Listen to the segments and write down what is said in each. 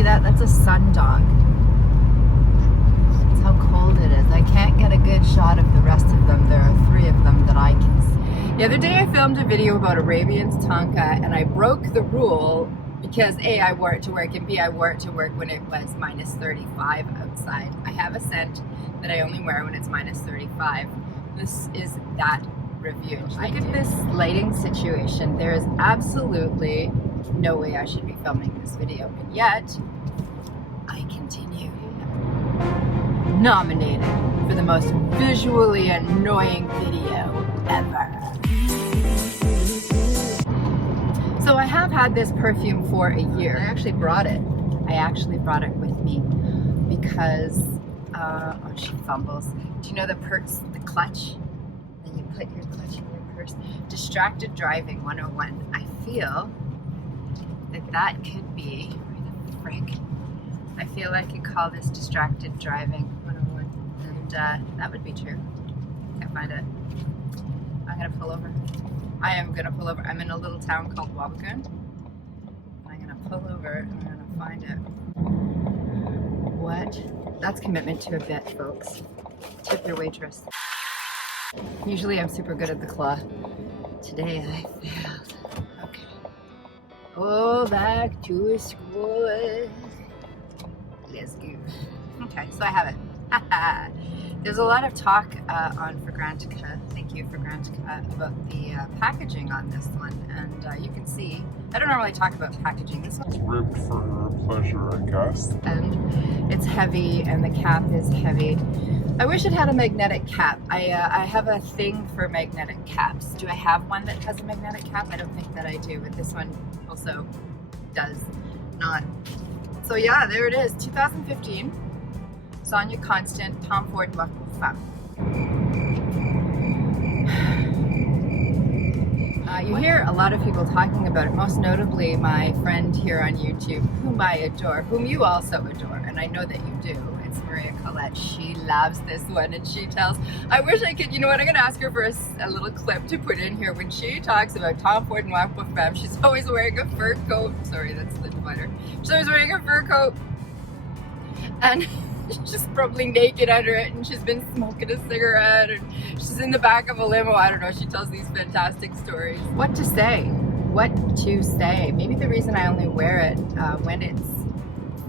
see that? That's a sundog. That's how cold it is. I can't get a good shot of the rest of them. There are 3 of them that I can see. The other day I filmed a video about Arabian's Tonka, and I broke the rule because A, I wore it to work, and B, I wore it to work when it was minus 35 outside. I have a scent that I only wear when it's minus 35. This is that review. Look at this lighting situation. There is absolutely no way I should be filming this video, and yet I continue. Nominated for the most visually annoying video ever. So I have had this perfume for a year. I actually brought it. With me because, oh, she fumbles. Do you know the clutch? And you put your clutch in your purse. Distracted Driving 101. I feel that could be, where the frick? I feel I could call this Distracted Driving 101. And that would be true. Can't find it. I'm gonna pull over. I am gonna pull over. I'm in a little town called Wabigoon. I'm gonna pull over and I'm gonna find it. What? That's commitment to a bit, folks. Tip your waitress. Usually I'm super good at the claw. Today I failed. Okay. Oh, back to school. Let's go. Okay, so I have it. There's a lot of talk on Fragrantica, thank you Fragrantica, about the packaging on this one, and you can see, I don't normally talk about packaging. This one's ribbed for pleasure, I guess. And it's heavy, and the cap is heavy. I wish it had a magnetic cap. I have a thing for magnetic caps. Do I have one that has a magnetic cap? I don't think that I do, but this one also does not. So yeah, there it is, 2015. Sonia Constant, Tom Ford, Noir, Femme. You hear a lot of people talking about it, most notably my friend here on YouTube, whom I adore, whom you also adore, and I know that you do. It's Maria Colllett. She loves this one, and she tells, I wish I could, you know what, I'm going to ask her for a little clip to put in here. When she talks about Tom Ford, Noir, Femme, she's always wearing a fur coat. Sorry, that's the divider. She's always wearing a fur coat. And she's probably naked under it, and she's been smoking a cigarette, and she's in the back of a limo. I don't know, she tells these fantastic stories. What to say? Maybe the reason I only wear it when it's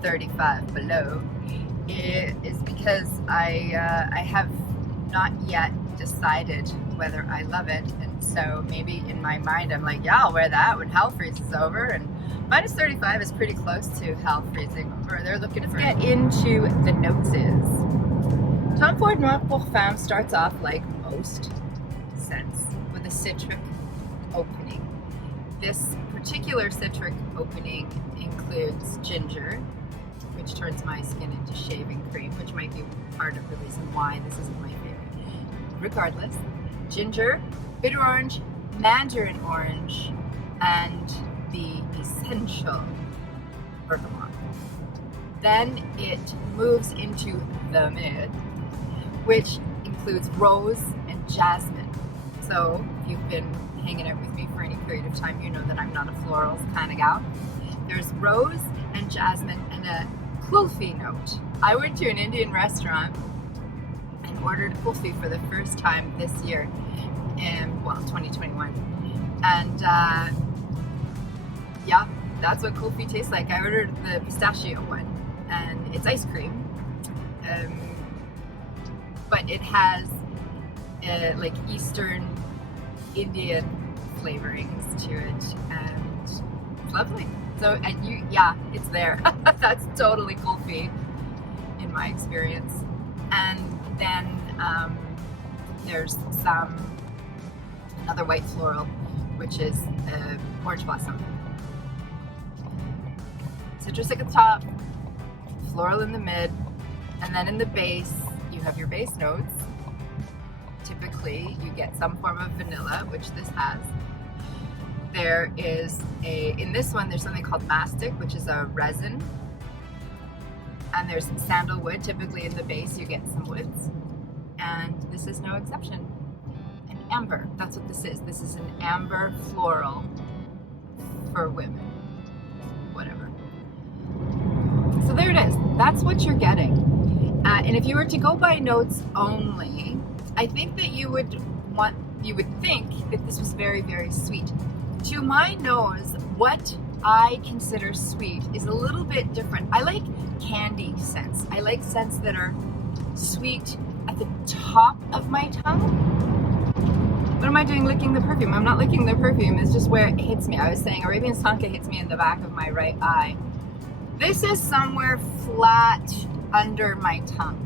35 below is because I have not yet decided whether I love it, and so maybe in my mind I'm like, yeah, I'll wear that when hell freezes over, and minus 35 is pretty close to hell freezing over. They're looking for get into the notes. Tom Ford Noir pour Femme starts off like most scents with a citric opening. This particular citric opening includes ginger, which turns my skin into shaving cream, which might be part of the reason why this isn't my favorite. Regardless, ginger, bitter orange, mandarin orange, and the essential bergamot. Then it moves into the mid, which includes rose and jasmine. So if you've been hanging out with me for any period of time, you know that I'm not a florals kind of gal. There's rose and jasmine and a kulfi note. I went to an Indian restaurant and ordered kulfi for the first time this year, in 2021. And yeah, that's what kulfi tastes like. I ordered the pistachio one, and it's ice cream, but it has like Eastern Indian flavorings to it, and it's lovely. So, and yeah, it's there. That's totally kulfi in my experience. And then there's another white floral, which is orange blossom. Citrus at the top, floral in the mid, and then in the base, you have your base notes. Typically, you get some form of vanilla, which this has. There is in this one, there's something called mastic, which is a resin. And there's sandalwood. Typically in the base, you get some woods. And this is no exception. An amber, that's what this is. This is an amber floral for women. Whatever. That's what you're getting. And if you were to go by notes only, I think that you would think that this was very, very sweet. To my nose, what I consider sweet is a little bit different. I like candy scents. I like scents that are sweet at the top of my tongue. What am I doing licking the perfume? I'm not licking the perfume, it's just where it hits me. I was saying Arabian Sanka hits me in the back of my right eye. This is somewhere flat under my tongue.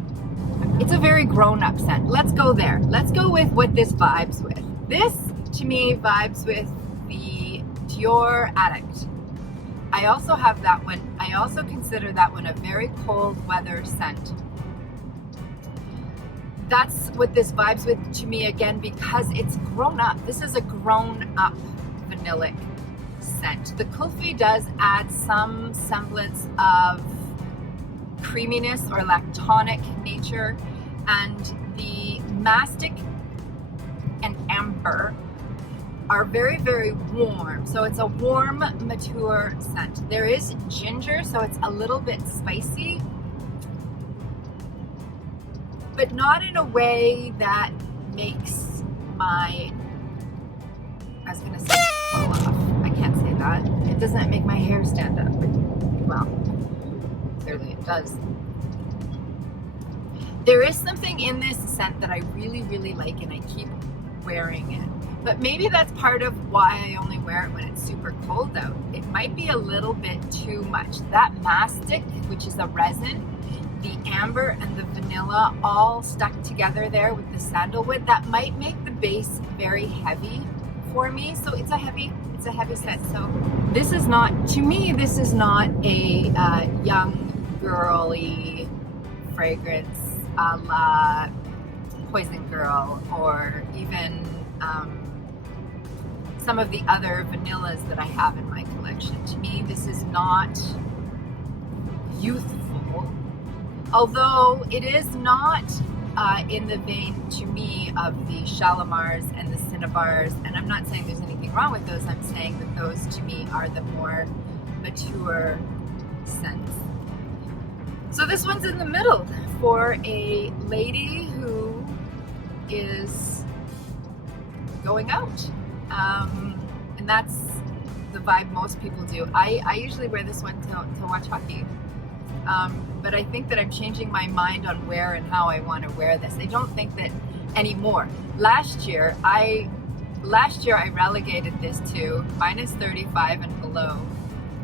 It's a very grown-up scent. Let's go there. Let's go with what this vibes with. This, to me, vibes with the Dior Addict. I also have that one. I also consider that one a very cold weather scent. That's what this vibes with to me again because it's grown up. This is a grown up vanillic scent. The Kulfi does add some semblance of creaminess or lactonic nature, and the mastic and amber are very, very warm. So it's a warm, mature scent. There is ginger, so it's a little bit spicy, but not in a way that makes I was gonna say fall off. I can't say that. It doesn't make my hair stand up. Well, clearly it does. There is something in this scent that I really, really like, and I keep wearing it. But maybe that's part of why I only wear it when it's super cold out. It might be a little bit too much. That mastic, which is a resin, the amber and the vanilla all stuck together there with the sandalwood, that might make the base very heavy for me. So it's a heavy scent. So this is not, to me, this is not a young girly fragrance a la Poison Girl, or even some of the other vanillas that I have in my collection. To me, this is not youthful, although it is not in the vein, to me, of the Shalimars and the Cinnabars, and I'm not saying there's anything wrong with those. I'm saying that those, to me, are the more mature scents. So this one's in the middle for a lady who is going out. And that's the vibe most people do. I usually wear this one to watch hockey. But I think that I'm changing my mind on where and how I want to wear this. I don't think that anymore. Last year I relegated this to -35 and below,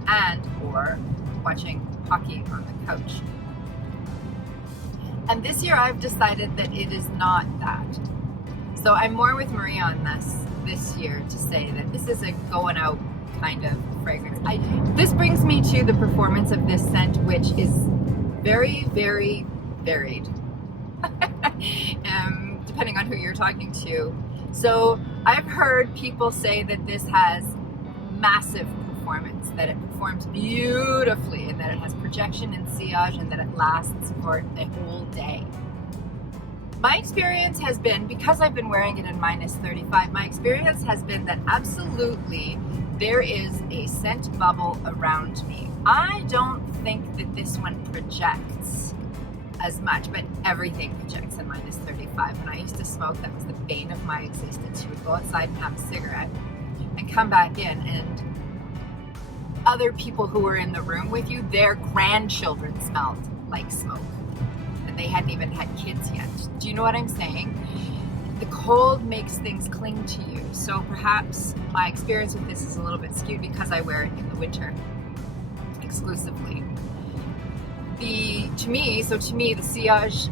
and or watching hockey on the couch. And this year I've decided that it is not that. So I'm more with Maria on this year to say that this is a going out kind of fragrance. This brings me to the performance of this scent, which is very, very varied, depending on who you're talking to. So I've heard people say that this has massive performance, that it performs beautifully, and that it has projection and sillage, and that it lasts for a whole day. My experience has been, because I've been wearing it in -35, my experience has been that absolutely there is a scent bubble around me. I don't think that this one projects as much, but everything projects in -35. When I used to smoke, that was the bane of my existence. You would go outside and have a cigarette and come back in, and other people who were in the room with you, their grandchildren smelled like smoke. And they hadn't even had kids yet. Do you know what I'm saying? The cold makes things cling to you. So perhaps my experience with this is a little bit skewed because I wear it in the winter exclusively. To me, the sillage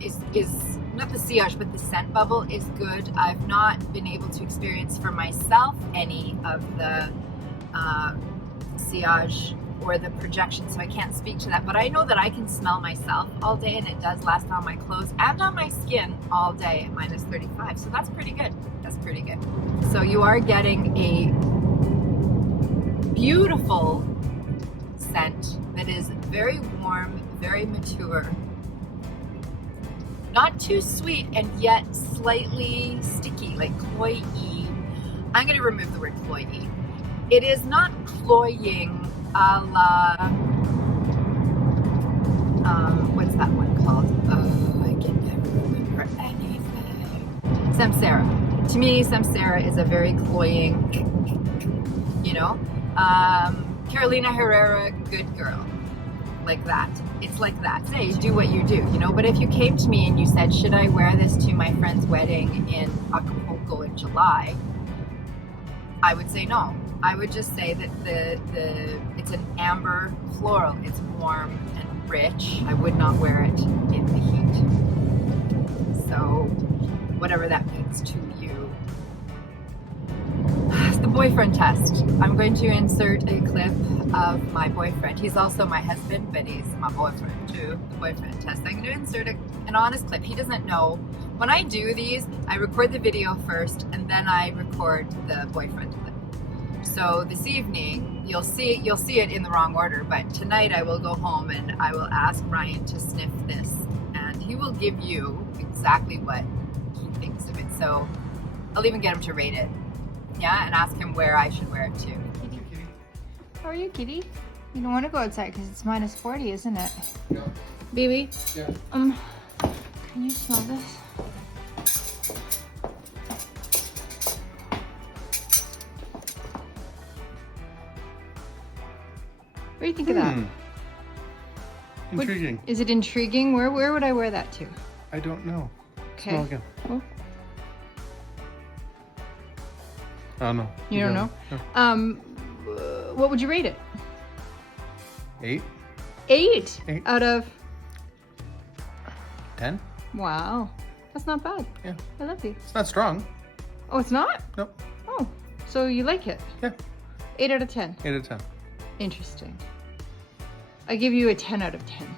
is not the sillage, but the scent bubble is good. I've not been able to experience for myself any of the sillage or the projection, so I can't speak to that, but I know that I can smell myself all day, and it does last on my clothes and on my skin all day at -35, so that's pretty good. That's pretty good. So you are getting a beautiful scent that is very warm, very mature, not too sweet, and yet slightly sticky, like cloyy. I'm going to remove the word cloyy. It is not cloying a la What's that one called? Oh, I can never remember anything. Samsara. To me, Samsara is a very cloying, Carolina Herrera, good girl. Like that. It's like that. Say, do what you do, But if you came to me and you said, should I wear this to my friend's wedding in Acapulco in July? I would say no. I would just say that it's an amber floral. It's warm and rich. I would not wear it in the heat. So, whatever that means to you. The boyfriend test. I'm going to insert a clip of my boyfriend. He's also my husband, but he's my boyfriend too. The boyfriend test. I'm going to insert an honest clip. He doesn't know. When I do these, I record the video first and then I record the boyfriend clip. So this evening, you'll see it in the wrong order, but tonight I will go home and I will ask Ryan to sniff this and he will give you exactly what he thinks of it. So I'll even get him to rate it. Yeah, and ask him where I should wear it to. Kitty. How are you, kitty? You don't want to go outside because it's minus 40, isn't it? Yeah. Baby? Yeah. Can you smell this? What do you think of that? Intriguing. Is it intriguing? Where would I wear that to? I don't know. Okay. Smell again. Oh. I don't know. You don't know? No. What would you rate it? 8? 8 8. out of 10? Wow, that's not bad. Yeah. I love you. It's not strong. Oh, it's not? Nope. Oh, so you like it? Yeah. 8 out of 10. 8 out of 10. Interesting. I give you a 10 out of 10.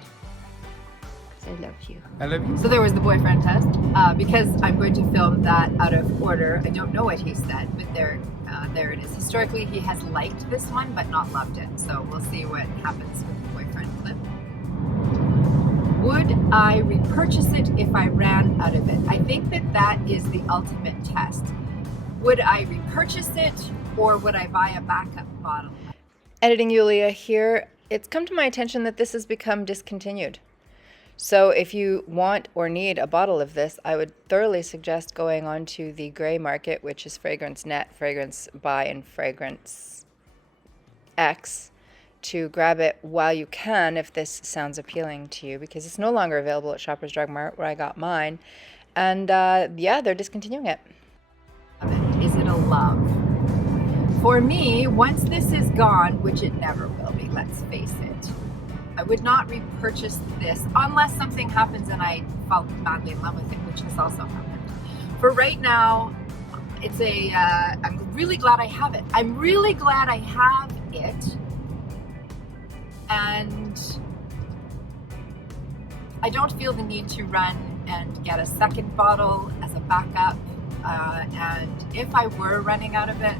I love you. I love you. So there was the boyfriend test. Because I'm going to film that out of order, I don't know what he said, but there it is. Historically, he has liked this one, but not loved it. So we'll see what happens with the boyfriend clip. Would I repurchase it if I ran out of it? I think that is the ultimate test. Would I repurchase it or would I buy a backup bottle? Editing Yulia here. It's come to my attention that this has become discontinued. So if you want or need a bottle of this, I would thoroughly suggest going on to the gray market, which is Fragrance Net, Fragrance Buy, and Fragrance X, to grab it while you can if this sounds appealing to you, because it's no longer available at Shoppers Drug Mart where I got mine. And yeah, they're discontinuing it. Is it a love? For me, once this is gone, which it never will be, let's face it, I would not repurchase this unless something happens and I fall madly in love with it, which has also happened. For right now, it's I'm really glad I have it. I'm really glad I have it. And I don't feel the need to run and get a second bottle as a backup. And if I were running out of it,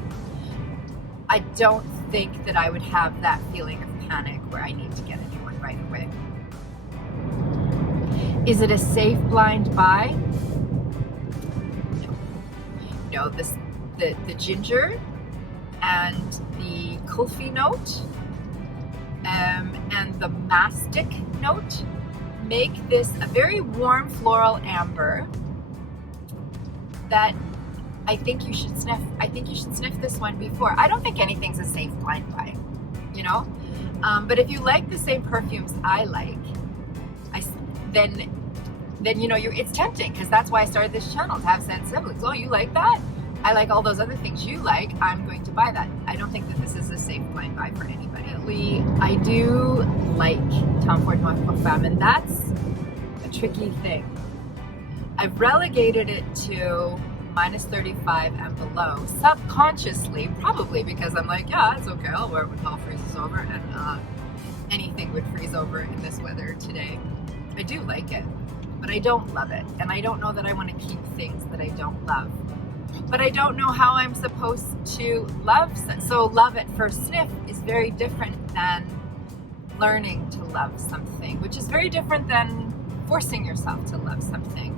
I don't think that I would have that feeling of panic where I need to get a new one right away. Is it a safe blind buy? No. The ginger and the kulfi note and the mastic note make this a very warm floral amber that I think you should sniff. I think you should sniff this one before. I don't think anything's a safe blind buy, But if you like the same perfumes I like, then it's tempting, because that's why I started this channel, to have sense siblings. Oh, you like that? I like all those other things you like. I'm going to buy that. I don't think that this is a safe blind buy for anybody. I do like Tom Ford Noir Femme, and that's a tricky thing. I've relegated it to minus 35 and below, subconsciously, probably because I'm like, yeah, it's okay, I'll wear it when hell freezes over, and anything would freeze over in this weather today. I do like it, but I don't love it, and I don't know that I want to keep things that I don't love. But I don't know how I'm supposed to love. So love at first sniff is very different than learning to love something, which is very different than forcing yourself to love something.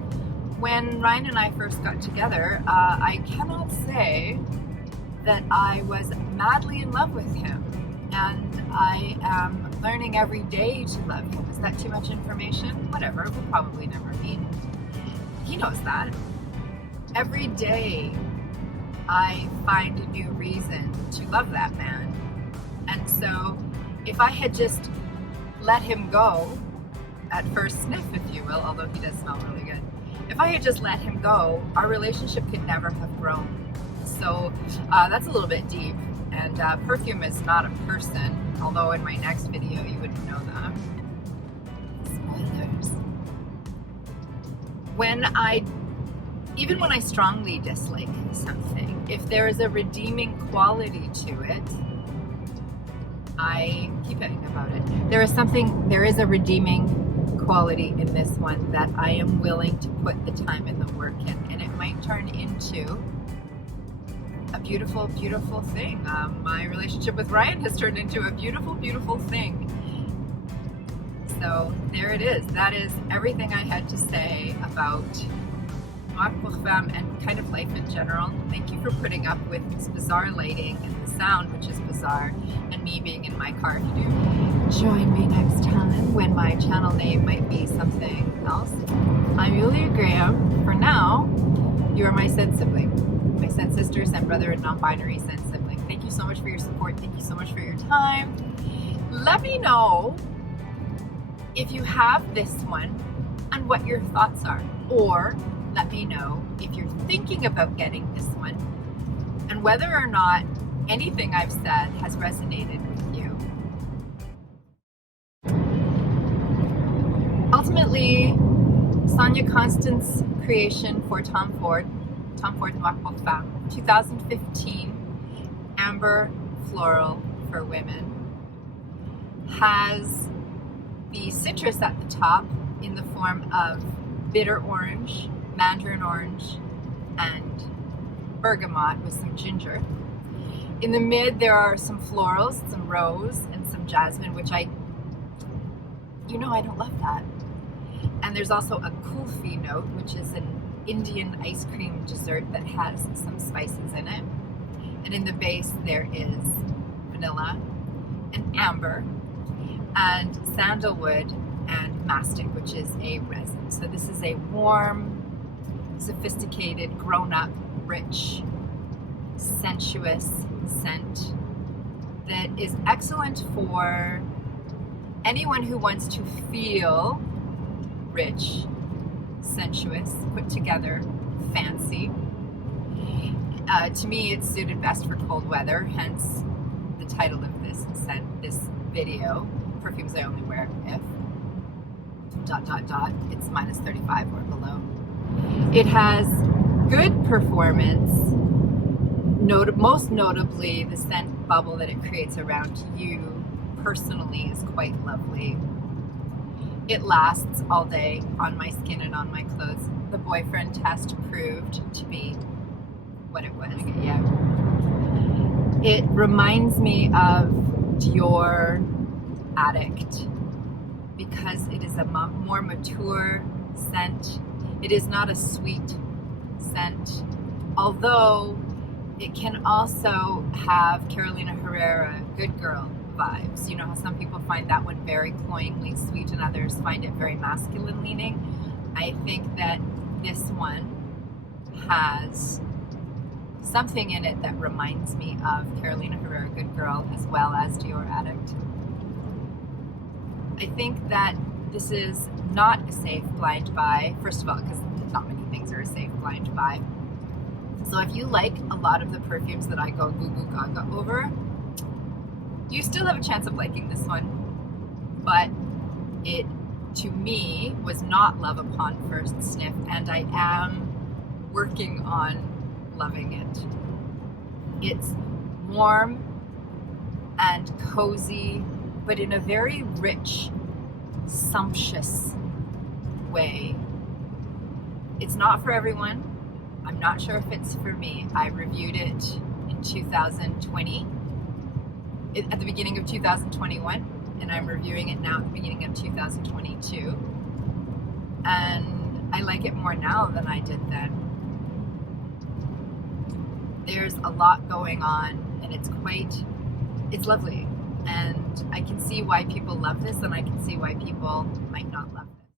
When Ryan and I first got together, I cannot say that I was madly in love with him. And I am learning every day to love him. Is that too much information? Whatever, we'll probably never meet. He knows that. Every day I find a new reason to love that man. And so if I had just let him go at first sniff, if you will, although he does smell really good, if I had just let him go, our relationship could never have grown. So that's a little bit deep. And Perfume is not a person, although in my next video you wouldn't know that. Spoilers. Even when I strongly dislike something, if there is a redeeming quality to it, I keep thinking about it. There is a redeeming quality in this one that I am willing to put the time and the work in, and it might turn into a beautiful, beautiful thing. My relationship with Ryan has turned into a beautiful, beautiful thing. So there it is. That is everything I had to say about Noir pour Femme and kind of life in general. Thank you for putting up with this bizarre lighting and the sound, which is bizarre, and me being in my car. If you do join me next time when my channel name might be something else. I'm Yulia Graham. For now, you are my said sibling, my said sister, said brother, and non-binary said sibling. Thank you so much for your support. Thank you so much for your time. Let me know if you have this one and what your thoughts are, or let me know if you're thinking about getting this one and whether or not anything I've said has resonated with you. Ultimately, Sonia Constant's creation for Tom Ford Noir pour Femme, 2015 Amber Floral for Women, has the citrus at the top in the form of bitter orange, mandarin orange, and bergamot with some ginger. In the mid, there are some florals, some rose, and some jasmine, which I don't love that. And there's also a kulfi note, which is an Indian ice cream dessert that has some spices in it. And in the base, there is vanilla and amber and sandalwood and mastic, which is a resin. So this is a warm, sophisticated, grown-up, rich, sensuous scent that is excellent for anyone who wants to feel rich, sensuous, put together, fancy. To me, it's suited best for cold weather, hence the title of this video, Perfumes I Only Wear If ... it's minus 35 or below. It has good performance, most notably the scent bubble that it creates around you personally is quite lovely. It lasts all day on my skin and on my clothes. The boyfriend test proved to be what it was. Yeah. It reminds me of Dior Addict because it is a more mature scent. It is not a sweet scent, although it can also have Carolina Herrera Good Girl vibes. You know how some people find that one very cloyingly sweet and others find it very masculine leaning? I think that this one has something in it that reminds me of Carolina Herrera Good Girl as well as Dior Addict. I think that this is not a safe blind buy, first of all, because not many things are a safe blind buy. So if you like a lot of the perfumes that I go goo goo gaga over, you still have a chance of liking this one. But it, to me, was not love upon first sniff, and I am working on loving it. It's warm and cozy, but in a very rich, sumptuous way. It's not for everyone. I'm not sure if it's for me. I reviewed it in 2020, at the beginning of 2021, and I'm reviewing it now at the beginning of 2022. And I like it more now than I did then. There's a lot going on, and it's lovely. And I can see why people love this, and I can see why people